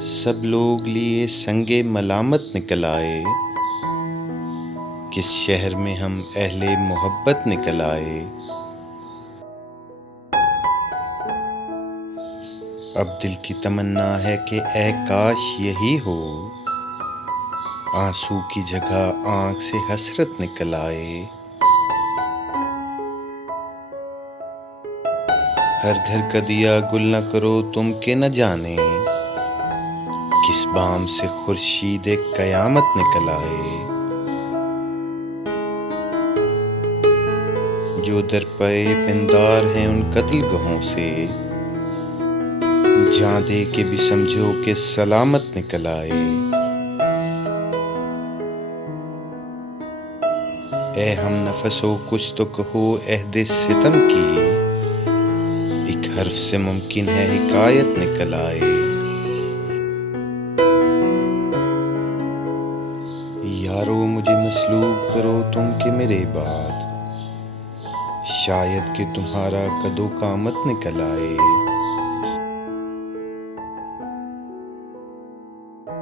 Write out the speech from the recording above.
सब लोग लिए संगे मलामत निकल आए, किस शहर में हम अहले मोहब्बत निकल आए। अब दिल की तमन्ना है कि ऐ काश यही हो, आंसू की जगह आंख से हसरत निकल आए। हर घर का दिया गुल न करो तुम के न जाने, किस बाम से खुर्शीद कयामत निकल आए। जो दर पे पिंदार हैं उन कत्ल गहों से, जान दे के भी समझो कि सलामत निकल आए। ए हम नफसो कुछ तो कहो अहदे सितम की, एक हर्फ से मुमकिन है हिकायत निकल आए। यारो मुझे मसलूब करो तुम के मेरे बाद, शायद कि तुम्हारा कदो कामत निकल आए।